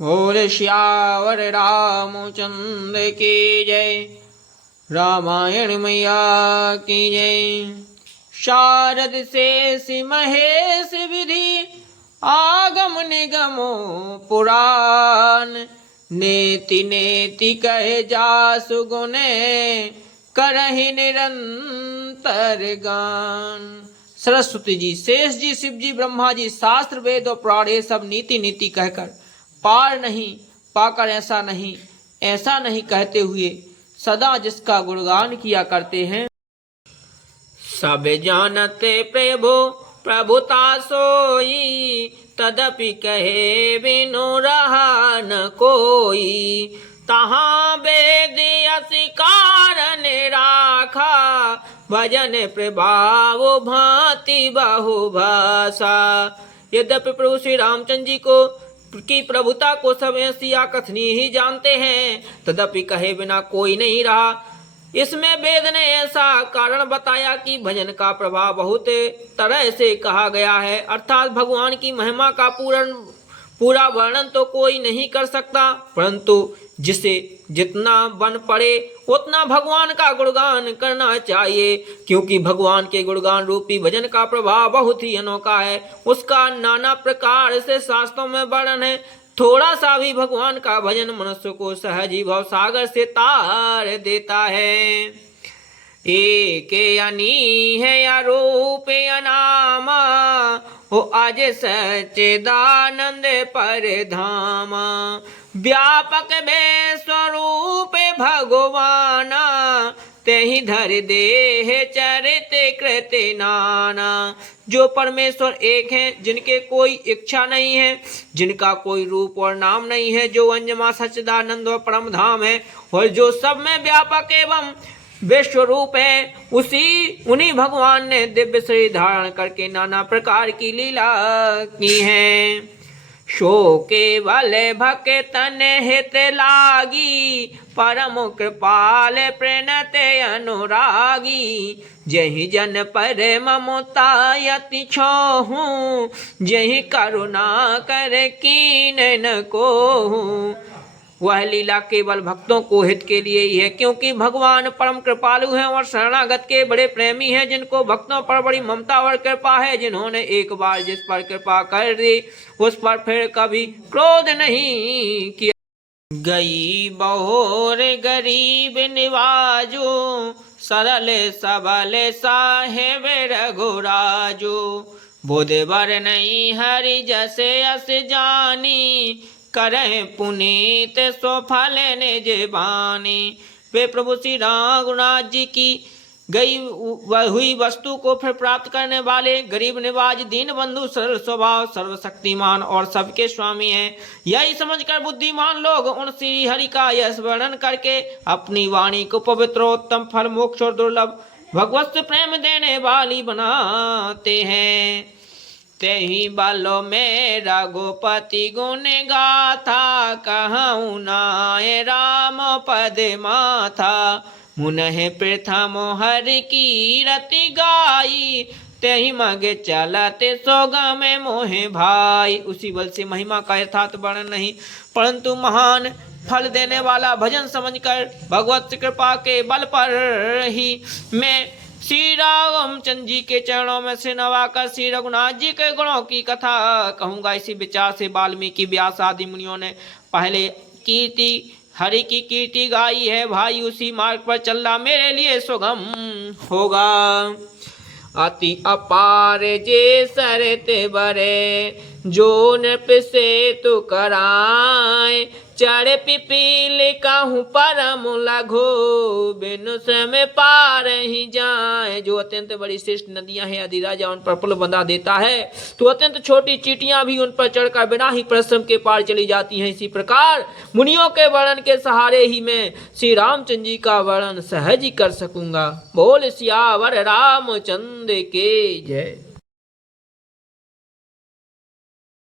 बोल श्यावर रामचंद्र की जय। रामायण मैया की जय। शारद शेष महेश विधि आगम निगमो पुराण। नेति नेति कहे जासु गुने करहि निरंतर गान। सरस्वती जी, शेष जी, शिव जी, ब्रह्मा जी, शास्त्र वेद और पुराण ये सब नीति नीति कहकर पार नहीं पाकर ऐसा नहीं कहते हुए सदा जिसका गुणगान किया करते हैं। सब जानते प्रभु प्रभुता सोई, तदपि कहे बिनु रहा न कोई। तहाँ वेद अति कारण राखा, भजन प्रभाव भांति बहुभाषा। यद्यपि प्रभु श्री रामचंद्र जी को की प्रभुता को सब सिया कथनी ही जानते हैं, तदपि कहे बिना कोई नहीं रहा। इसमें वेद ने ऐसा कारण बताया कि भजन का प्रभाव बहुत तरह से कहा गया है, अर्थात भगवान की महिमा का पूरा वर्णन तो कोई नहीं कर सकता, परंतु जिसे जितना बन पड़े उतना भगवान का गुणगान करना चाहिए, क्योंकि भगवान के गुणगान रूपी भजन का प्रभाव बहुत ही अनोखा है। उसका नाना प्रकार से शास्त्रों में वर्णन है। थोड़ा सा भी भगवान का भजन मनुष्य को सहज ही भव सागर से तार देता है। एक अनी है या रूप अनामा, हो आज सच्चिदानंद पर धामा। व्यापक बे स्वरूप भगवाना, तेहि धर देह चरित कृत नाना। जो परमेश्वर एक हैं, जिनके कोई इच्छा नहीं है, जिनका कोई रूप और नाम नहीं है, जो अंजमा सच्चिदानंद और परम धाम है, और जो सब में व्यापक एवं विश्व रूप है, उन्हीं भगवान ने दिव्य शरीर धारण करके नाना प्रकार की लीला की है। शो केवल भक्तन हित लागी, परम कृपाल प्रणत अनुरागी। जहि जन पर ममता यति छोहूं, जहि करुणा कर कीन न कोहूं। वह लीला केवल भक्तों को हित के लिए ही है, क्योंकि भगवान परम कृपालु हैं और शरणागत के बड़े प्रेमी हैं, जिनको भक्तों पर बड़ी ममता और कृपा है। जिन्होंने एक बार जिस पर कृपा कर दी, उस पर फिर कभी क्रोध नहीं किया। गई बहोर गरीब निवाजो, सरल सबल साहेब रघुराजो। बुधवर नहीं हरि जसे अस जानी, करें पुनीत स्वफल निज बानी। वे प्रभु श्री रघुनाथ जी की गई हुई वस्तु को फिर प्राप्त करने वाले गरीब निवाज, दीन बंधु, सरल स्वभाव, सर्वशक्तिमान और सबके स्वामी हैं। यही समझकर बुद्धिमान लोग उन श्री हरि का यश वर्णन करके अपनी वाणी को पवित्रोत्तम फल, मोक्ष और दुर्लभ भगवत प्रेम देने वाली बनाते हैं। तेहि बलो में रघुपति गुण गाथा, कहूँ नाय राम पद माथा। मुनहि प्रथम हरि की रति गाई, तेहि मग चलत सोगम मोहे भाई। उसी बल से महिमा का यथार्थ वर्णन नहीं, परंतु महान फल देने वाला भजन समझकर भगवत कृपा के बल पर ही मैं श्री रामचंद्र जी के चरणों में से नवाकर श्री रघुनाथ जी के गुणों की कथा कहूँगा। इसी विचार से वाल्मीकि, व्यास आदि मुनियों ने पहले कीर्ति हरि की कीर्ति गाई है। भाई उसी मार्ग पर चलना मेरे लिए सुगम होगा। अति अपार जे सरत बरे, जो नृप से तु कराए। चढ़ पिपील कहूँ परम लघु, बिनु समय पार ही जाए। जो अत्यंत बड़ी श्रेष्ठ नदियां हैं, यदि राजा उन पर पुल बंधा देता है, तो अत्यंत छोटी चींटियां भी उन पर चढ़कर बिना ही परिश्रम के पार चली जाती हैं। इसी प्रकार मुनियों के वर्णन के सहारे ही मैं श्री रामचंद्र जी का वर्णन सहज ही कर सकूंगा। बोल सियावर रामचंद्र के जय।